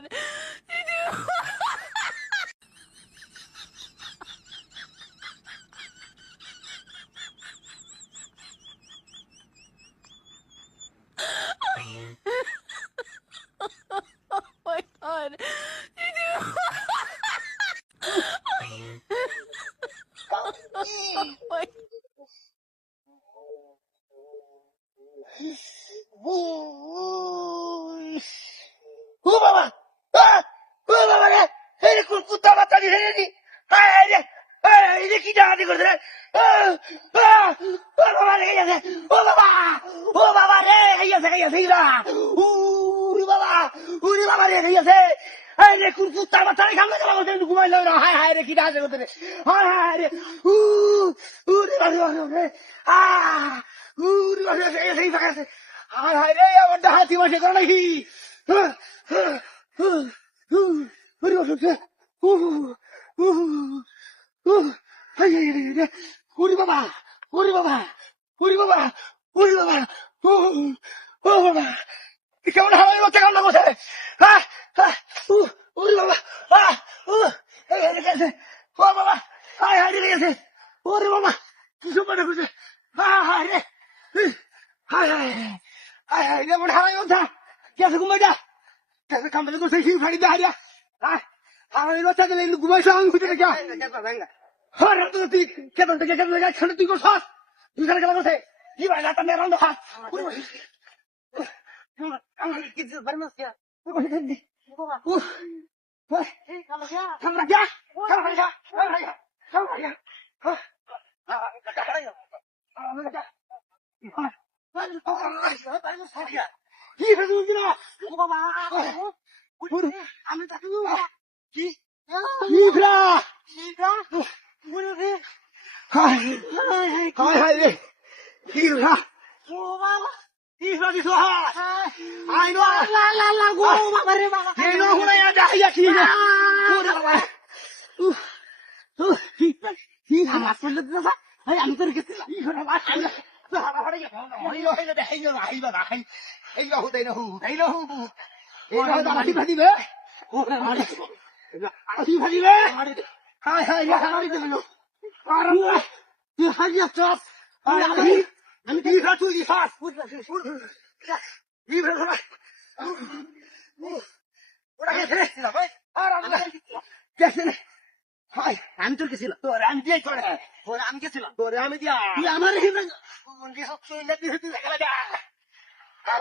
god. Oh my god. Oh my ও বাবা ও বাবা রে এই কোন কুত্তা বাতালি রে রে এই কি ডাকাতি করছে রে ও বাবা রে গেছে ও বাবা রে গেছে না উরি বাবা রে গেছে এই রে কোন কুত্তা বাতালি খামলা গেল বলতে ঘুমাইলো না হায় হায় রে কি ডাকাতি করছে রে হায় হায় রে উরি বাবা রে উরি বাবা রে এই ফাঁকাছে হায় হায় রে আমার ডাকাতি মাসে করে নাকি ওরে বাবা ওরে বাবা ওরে বাবা ওরে বাবা ও বাবা কেমন হাওয়ার মধ্যে কান্না করছে ওরে বাবা ও বাবা হায় হায় রে গেছে ওরে বাবা কিছু মনে করছে হায় রে হায় হায় হায় হায় রে আমার হাওয়ার মধ্যে গেছে ঘুমাইটা গেছে কামড়ে করছে হিং ফাড়ি দেয় হাওয়ার মধ্যে গেলে ঘুমাইছো আমি ঘুরতে গেছে হরে তুই কেমন থেকে কেমন থেকে খেলে তুই করছ তুই খেলে খেলা করছে কি ভাই লাটা মেয়ে রান্না খা আমার কিছু বারমাস কিয়া খামরা গিয়া আমি তাকে কি Libra! Libra! Hai hai রে Libra! Oh mama! Libra di soha! Ai no! La go mama re mama! Ei no huna ya dai aqui! Ora baba! Hi hama sulle dasa! Ai আমি তোর কাছে ইহরা বাস হাড়া হাড়া হই হই না দেখাই না হাই বাবা হাই এই না হুদাই না হু এই না হু এই না দাঁড়ি ভাদি বে ওরে মারি আদি ভাজি রে হাই হাই হাই দিল আর তুই হাজি আছস আমি কি রাত তুই ফাস লিব্রা ধরা ওরা গেছে না ভাই আর আমি গেছে না হাই আমি তোর গেছিল তোর আমি দিয়ে করে তোর আমি গেছিল তোর আমি দিয়া তুই আমার হিমে মন দিয়ে সব চলে দিতে তুই লাগা লাগা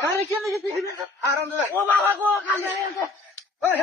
আরে কি লাগে তুই হিমে আর ও বাবা গো কান্দে ওই